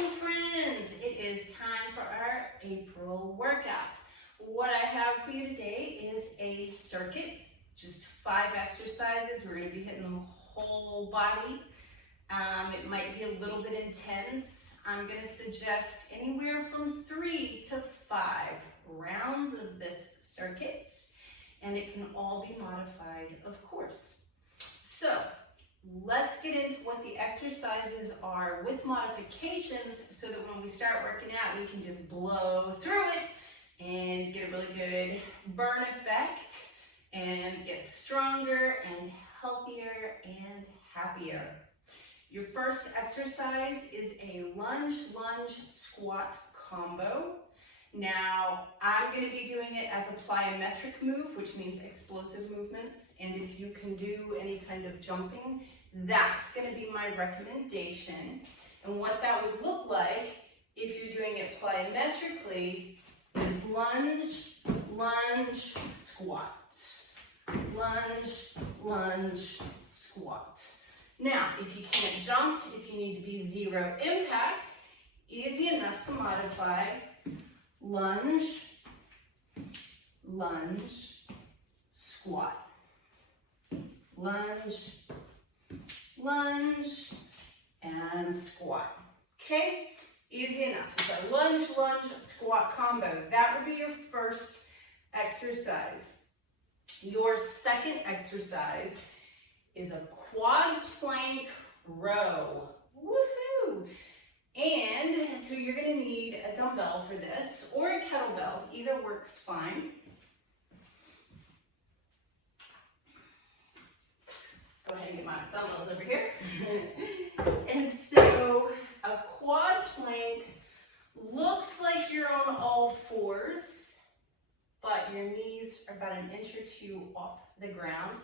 morning, friends. It is time for our April workout. What I have for you today is a circuit, just 5 exercises. We're going to be hitting the whole body. It might be a little bit intense. I'm going to suggest anywhere from 3 to 5 rounds of this circuit, and it can all be modified, of course. So let's get into what the exercises are with modifications so that when we start working out, we can just blow through it and get a really good burn effect and get stronger and healthier and happier. Your first exercise is a lunge squat combo. Now, I'm going to be doing it as a plyometric move, which means explosive movements. And if you can do any kind of jumping, that's going to be my recommendation. And what that would look like if you're doing it plyometrically is lunge, squat. Lunge, squat. Now, if you can't jump, if you need to be zero impact, easy enough to modify lunge, squat. Lunge, and squat. Okay? Easy enough. It's a lunge, squat combo. That would be your first exercise. Your second exercise is a quad plank row. Woohoo! And so you're going to need a dumbbell for this or a kettlebell. Either works fine. Go ahead and get my dumbbells over here. And so a quad plank looks like you're on all fours, but your knees are about 1 inch or 2 off the ground.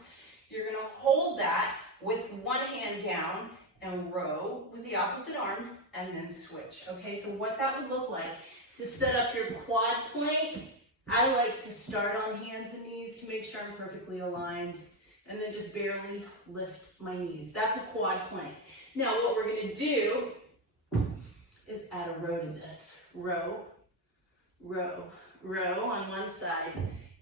You're going to hold that with one hand down and row with the opposite arm and then switch. Okay, so what that would look like to set up your quad plank, I like to start on hands and knees to make sure I'm perfectly aligned and then just barely lift my knees. That's a quad plank. Now what we're going to do is add a row to this. Row on one side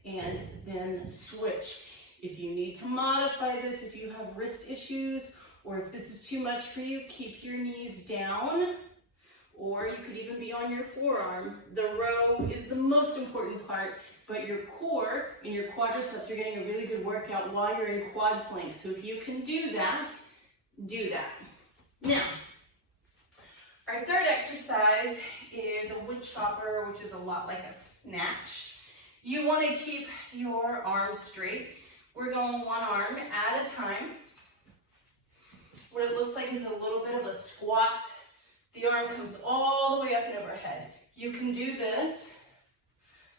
and then switch. If you need to modify this, if you have wrist issues, or if this is too much for you, keep your knees down, or you could even be on your forearm. The row is the most important part, but your core and your quadriceps are getting a really good workout while you're in quad plank. So if you can do that, do that. Now, our third exercise is a wood chopper, which is a lot like a snatch. You want to keep your arms straight. We're going one arm at a time. What it looks like is a little bit of a squat. The arm comes all the way up and overhead. You can do this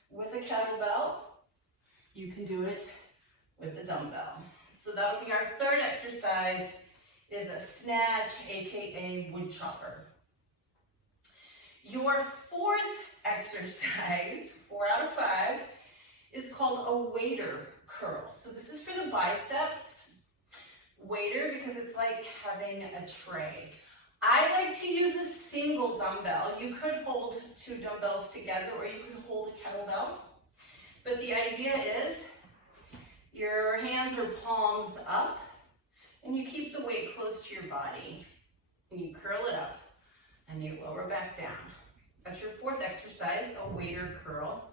with a kettlebell. You can do it with a dumbbell. So that will be our third exercise, is a snatch, aka wood chopper. Your fourth exercise, 4 out of 5, is called a waiter curl. So this is for the biceps. Waiter because it's like having a tray. I like to use a single dumbbell. You could hold 2 dumbbells together or you could hold a kettlebell. But the idea is your hands are palms up and you keep the weight close to your body and you curl it up and you lower back down. That's your fourth exercise, a waiter curl.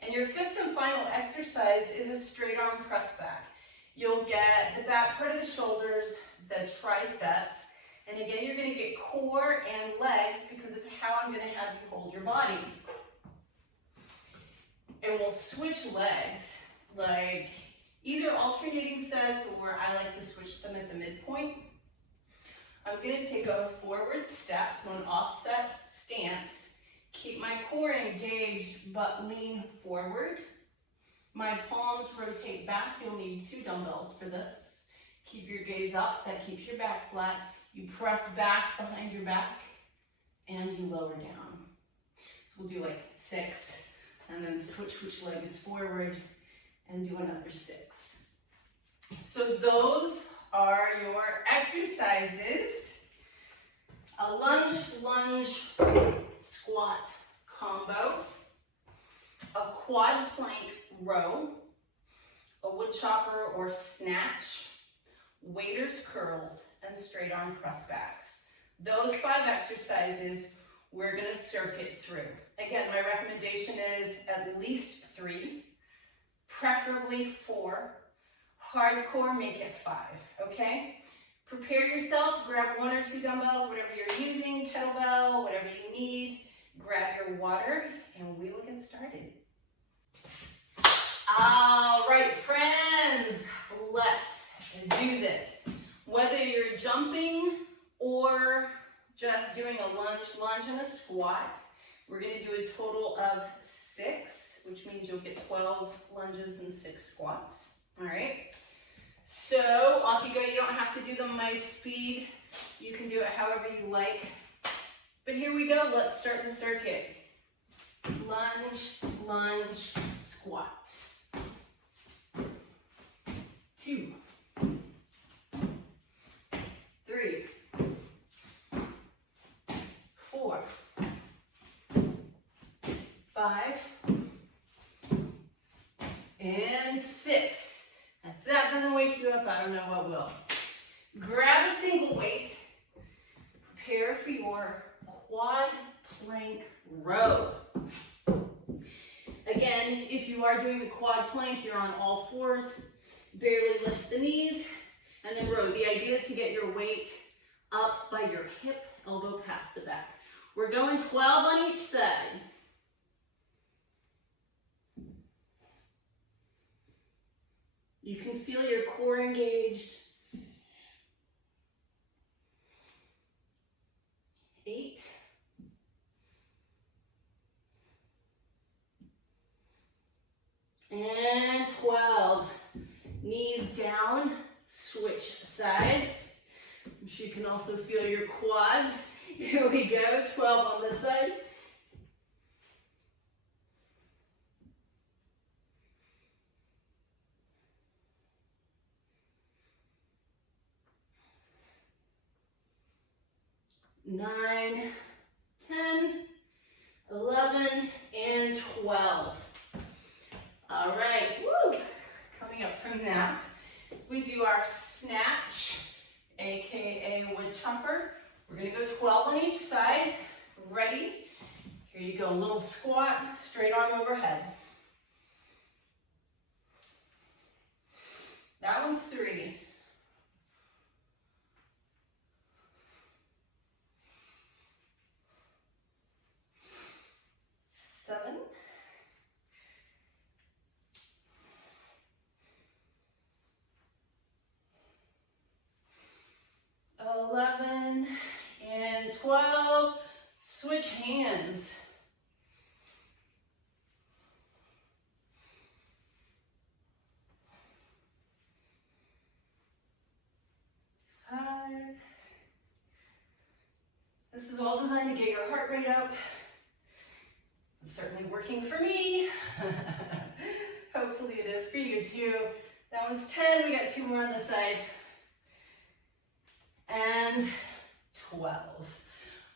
And your fifth and final exercise is a straight arm press back. You'll get the back part of the shoulders, the triceps, and again, you're going to get core and legs because of how I'm going to have you hold your body. And we'll switch legs, like either alternating sets or I like to switch them at the midpoint. I'm going to take a forward step, so an offset stance. Keep my core engaged, but lean forward. My palms rotate back. You'll need 2 dumbbells for this. Keep your gaze up. That keeps your back flat. You press back behind your back, and you lower down. So we'll do like 6, and then switch which leg is forward, and do another 6. So those are your exercises. A lunge lunge squat combo, a quad plank row, a wood chopper or snatch, waiter's curls, and straight arm press backs. Those 5 exercises we're going to circuit through. Again, my recommendation is at least 3, preferably 4. Hardcore, make it 5, okay? Prepare yourself, grab 1 or 2 dumbbells, whatever you're using, kettlebell, whatever you need. Grab your water, and we will get started. All right, friends, let's do this. Whether you're jumping or just doing a lunge and a squat, we're going to do a total of 6, which means you'll get 12 lunges and 6 squats. All right. So off you go. You don't have to do them my speed. You can do it however you like. But here we go. Let's start the circuit. Lunge, lunge, squat. 2, 3, 4, 5, and 6. If that doesn't wake you up, I don't know what will. Grab a single weight. Prepare for your quad plank row. Again, if you are doing the quad plank, you're on all 4s. Barely lift the knees, and then row. The idea is to get your weight up by your hip, elbow past the back. We're going 12 on each side. You can feel your core engaged. 8. And 12. Knees down, switch sides. I'm sure you can also feel your quads. Here we go, 12 on this side. Nine, 10, 11, and 12. All right, woo! Coming up from that, we do our snatch, aka wood chopper. We're gonna go 12 on each side. Ready? Here you go, little squat, straight arm overhead. That one's 3. 7. 11 and 12. Switch hands. 5. This is all designed to get your heart rate up. It's certainly working for me. Hopefully it is for you too. That one's 10. We got 2 more on this side. And 12.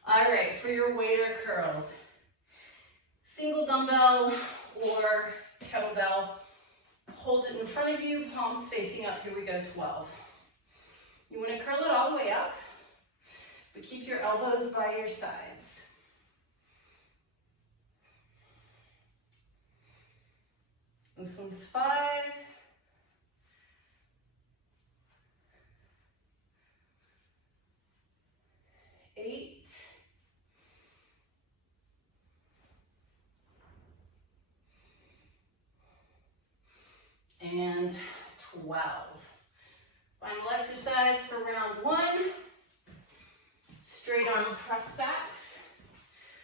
All right, for your waiter curls, single dumbbell or kettlebell, hold it in front of you, palms facing up. Here we go, 12. You want to curl it all the way up, but keep your elbows by your sides. This one's 5. 8. And 12. Final exercise for round 1. Straight arm press backs.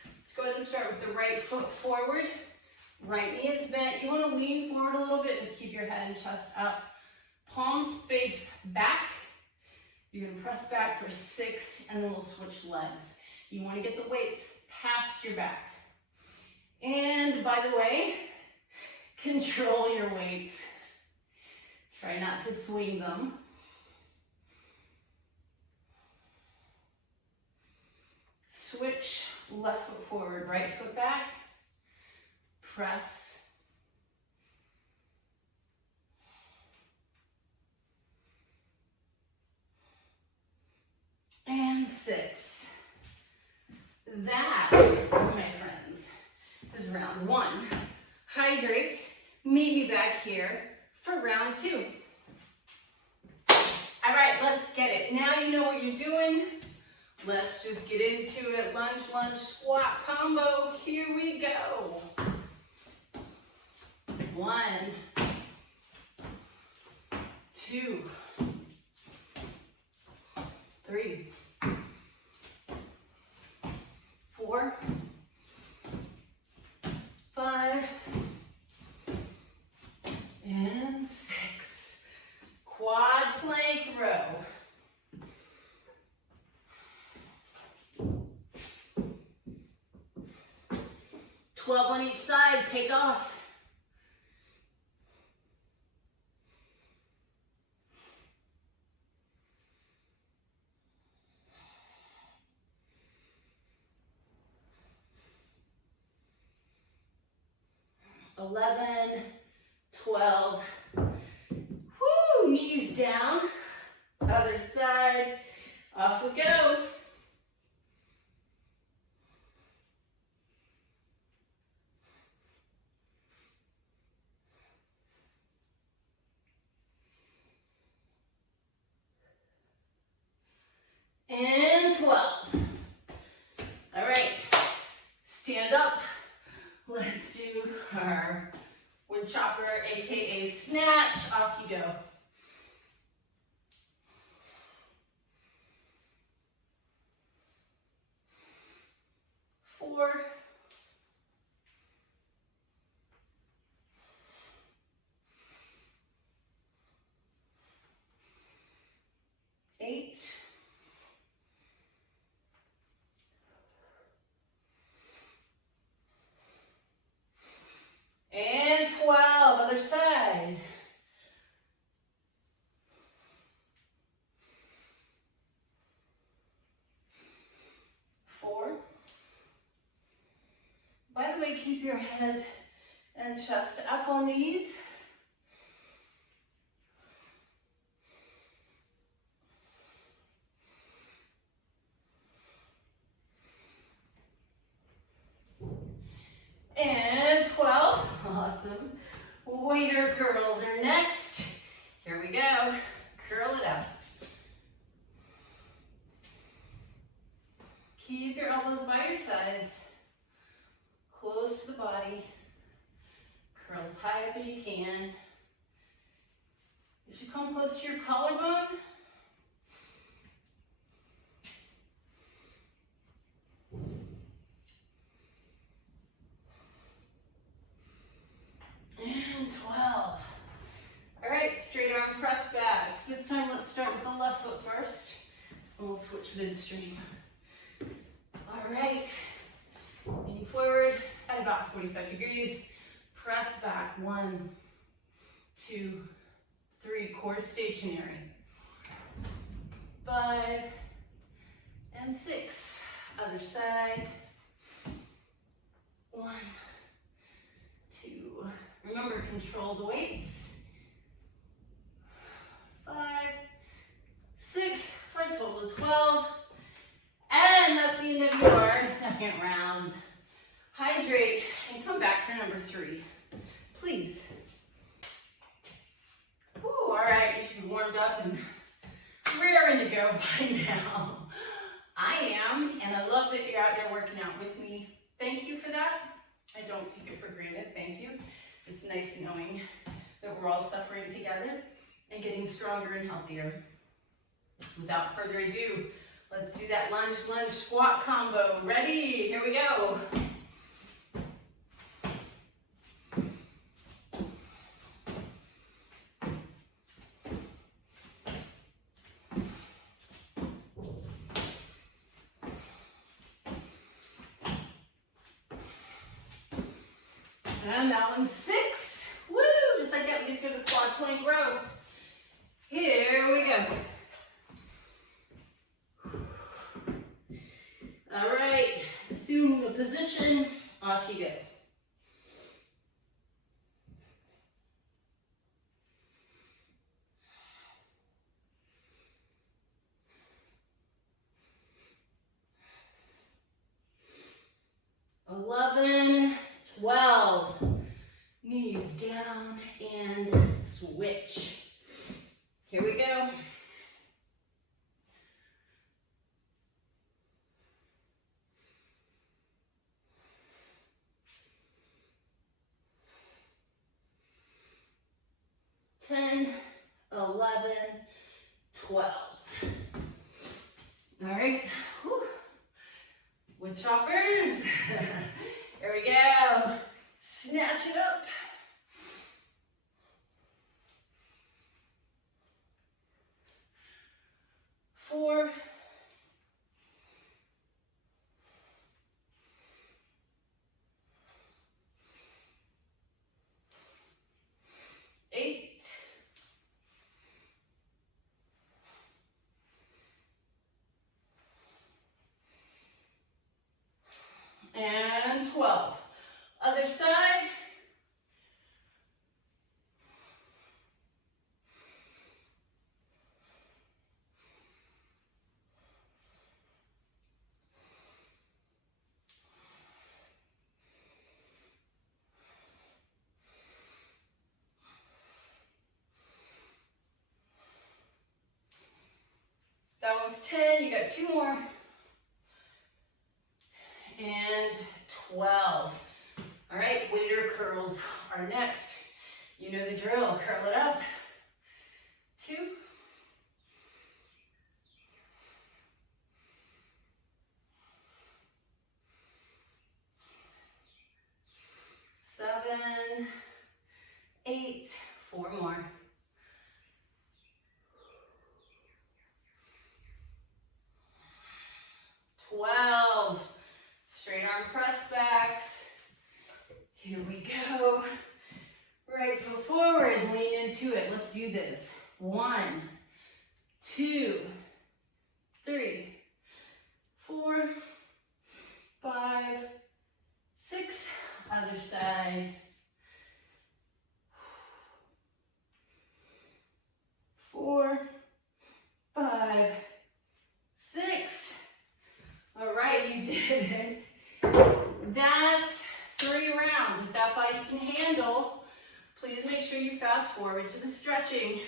Let's go ahead and start with the right foot forward. Right knee is bent. You want to lean forward a little bit and keep your head and chest up. Palms face back. You're going to press back for 6, and then we'll switch legs. You want to get the weights past your back. And by the way, control your weights. Try not to swing them. Switch Left foot forward, right foot back. Press. And 6. That, my friends, is round 1. Hydrate. Meet me back here for round 2. All right, let's get it. Now you know what you're doing. Let's just get into it. Lunge, lunge, squat combo. Here we go. 1, 2, 3, 4, 5, and 6. Quad plank row. 12 on each side, take off. Eleven, 12. Woo, knees down. Other side. Off we go. And 12. All right, stand up. Let's do our wood chopper, AKA snatch. Off you go. 4, 8, and 12, other side. 4. By the way, keep your head and chest up on these. 12. Awesome. Waiter curls are next. Here we go. Curl it up. Keep your elbows by your sides. Close to the body. Curl as high up as you can. As you come close to your collarbone, and 12. All right, straight arm press backs. This time let's start with the left foot first, and we'll switch midstream. All right, lean forward at about 45 degrees. Press back, 1, 2, 3, core stationary. 5 and 6, other side. 1, 2, remember, control the weights. 5, 6, for a total of 12. And that's the end of your second round. Hydrate and come back for number 3, please. Woo, all right, you should be warmed up and raring to go by now. I am, and I love that you're out there working out with me. Thank you for that. I don't take it for granted, thank you. It's nice knowing that we're all suffering together and getting stronger and healthier. Without further ado, let's do that lunge, lunge, squat combo. Ready? Here we go. And that one's 6. Woo! Just like that, we get to go to the quad plank row. Here we go. All right, assume position, off you go. Eleven, 12. Knees down and switch. Here we go. Ten, 11, 12. All right. Whew. Wood choppers. Here we go. Snatch it up. 4, 8, and 12. Other side. That one's 10, you got 2 more. And 12. All right, waiter curls are next. You know the drill, curl it up. 2. 7, 8, 4 more. 12. Straight arm press backs. Here we go. Right foot forward, lean into it. Let's do this. 1, 2, 3, 4, 5, 6. Other side. 4, 5, 6. All right, you did it. That's 3 rounds. If that's all you can handle, please make sure you fast forward to the stretching.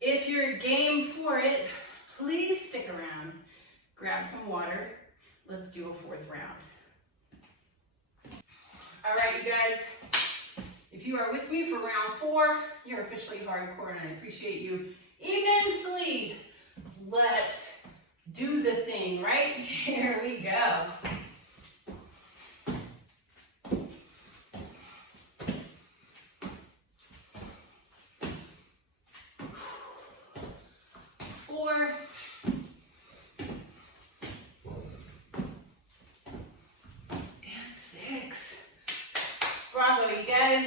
If you're game for it, please stick around. Grab some water. Let's do a 4th round. All right, you guys. If you are with me for round 4, you're officially hardcore, and I appreciate you immensely. Let's do the thing, right? Here we go. Four. And 6. Bravo, you guys.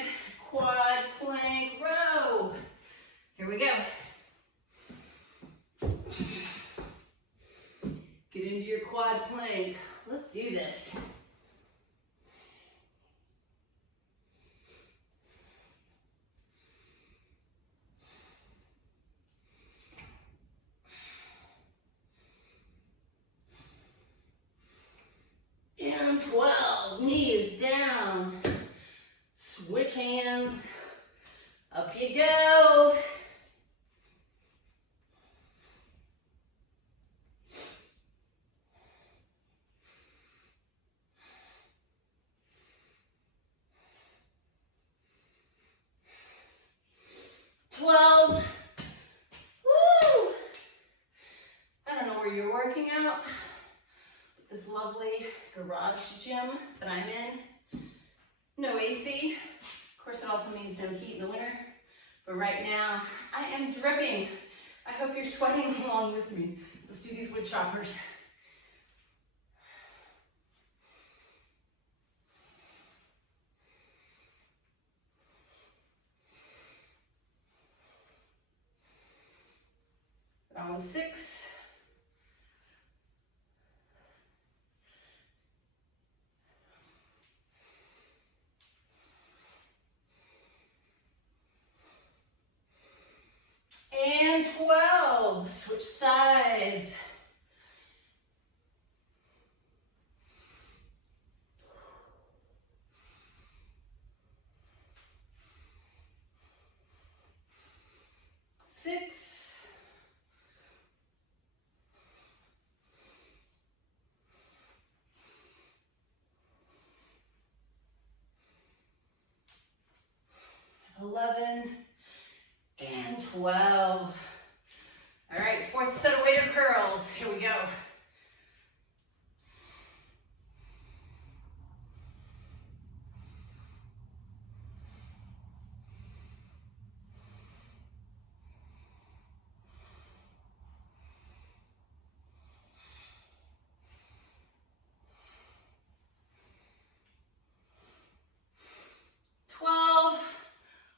Quad plank row. Here we go. Get into your quad plank. Let's do this. And 12, knees down. Switch hands. Up you go. Woo! I don't know where you're working out. This lovely garage gym that I'm in. No AC. Of course, it also means no heat in the winter. But right now, I am dripping. I hope you're sweating along with me. Let's do these wood choppers. Round 6. 11, and 12. All right, fourth set of waiter curls. Here we go.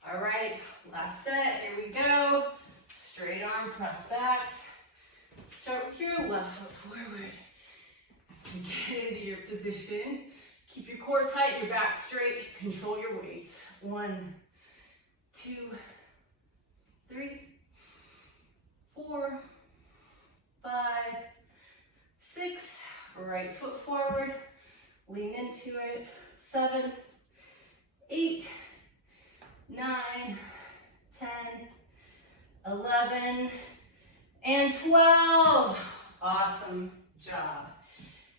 All right, last set, here we go. Straight arm press backs. Start with your left foot forward. Get into your position. Keep your core tight, your back straight. Control your weights. 1, 2, 3, 4, 5, 6. Right foot forward. Lean into it. 7, 8, 9, 10, 11, and 12. Awesome job.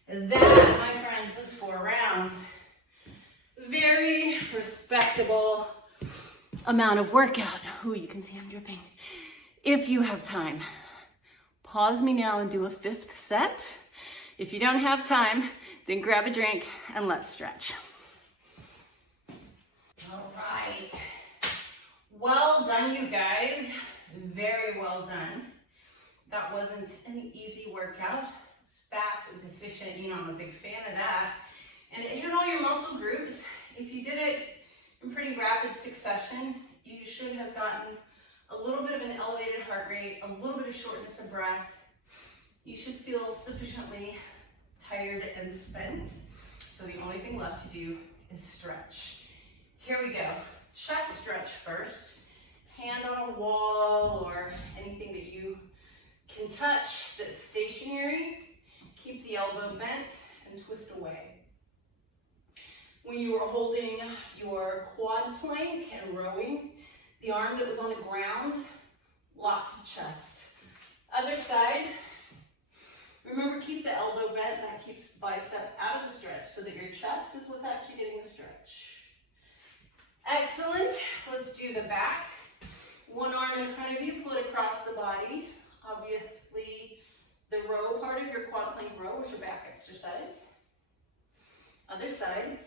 That, my friends, was 4 rounds. Very respectable amount of workout. Ooh, you can see I'm dripping. If you have time, pause me now and do a 5th set. If you don't have time, then grab a drink and let's stretch. All right. Well done, you guys. Very well done. That wasn't an easy workout. It was fast, it was efficient. You know, I'm a big fan of that. And it hit all your muscle groups. If you did it in pretty rapid succession, you should have gotten a little bit of an elevated heart rate, a little bit of shortness of breath. You should feel sufficiently tired and spent. So the only thing left to do is stretch. Here we go. Chest stretch first. Hand on a wall or anything that you can touch that's stationary. Keep the elbow bent and twist away. When you are holding your quad plank and rowing, the arm that was on the ground, lots of chest. Other side, remember keep the elbow bent, that keeps the bicep out of the stretch so that your chest is what's actually getting the stretch. Excellent, let's do the back. One arm in front of you, pull it across the body. Obviously, the row part of your quad plank row is your back exercise. Other side.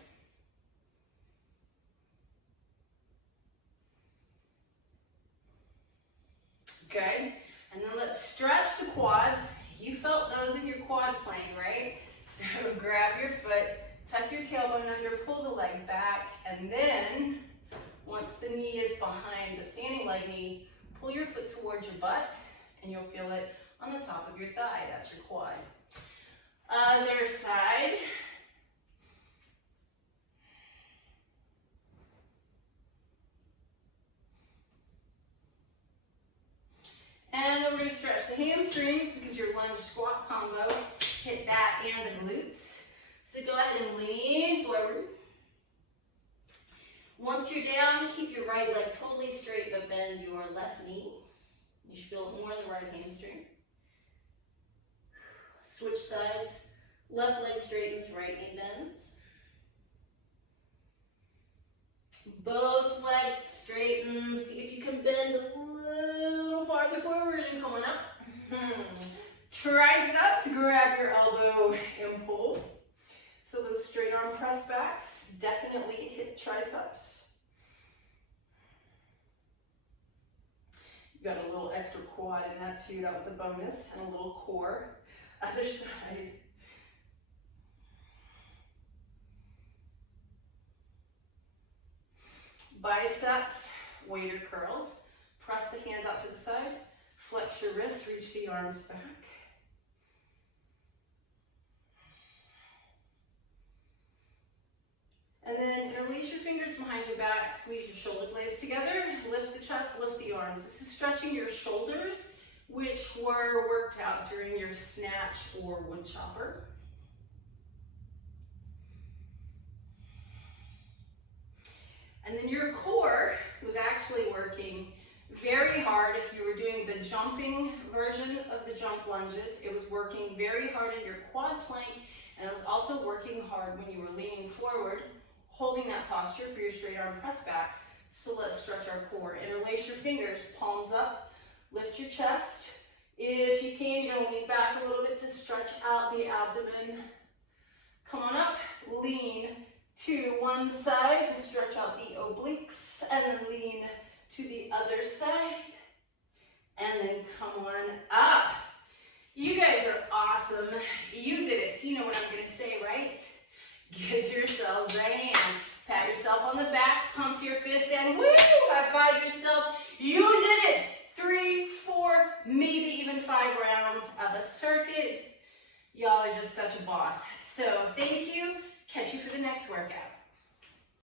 Good, and then let's stretch the quads. You felt those in your quad plank, right? So grab your foot, tuck your tailbone under, pull the leg back, and then once the knee is behind the standing leg knee, pull your foot towards your butt, and you'll feel it on the top of your thigh. That's your quad. Other side. And then we're going to stretch the hamstrings because your lunge squat combo hit that and the glutes. So go ahead and lean forward. Once you're down, keep your right leg totally straight, but bend your left knee. You should feel it more in the right hamstring. Switch sides. Left leg straightens, right knee bends. Both legs straighten. See if you can bend a little farther forward and come on up. Triceps, grab your elbow and pull. So those straight arm press backs definitely hit triceps. You got a little extra quad in that too, that was a bonus, and a little core. Other side. Biceps, waiter curls. Press the hands out to the side. Flex your wrists, reach the arms back. And then release your fingers behind your back, squeeze your shoulder blades together, lift the chest, lift the arms. This is stretching your shoulders, which were worked out during your snatch or wood chopper. And then your core was actually working very hard if you were doing the jumping version of the jump lunges. It was working very hard in your quad plank, and it was also working hard when you were leaning forward, holding that posture for your straight arm press backs So let's stretch our core. Interlace your fingers, palms up, lift your chest. If you can, you're gonna lean back a little bit to stretch out the abdomen. Come on up, lean to one side to stretch out the obliques, and then lean to the other side, and then come on up. You guys are awesome. You did it. So you know what I'm gonna say, right? Give yourselves a hand. Pat yourself on the back, pump your fist, and woo! High five yourself. You did it. 3, 4, maybe even 5 rounds of a circuit. Y'all are just such a boss. So thank you. Catch you for the next workout.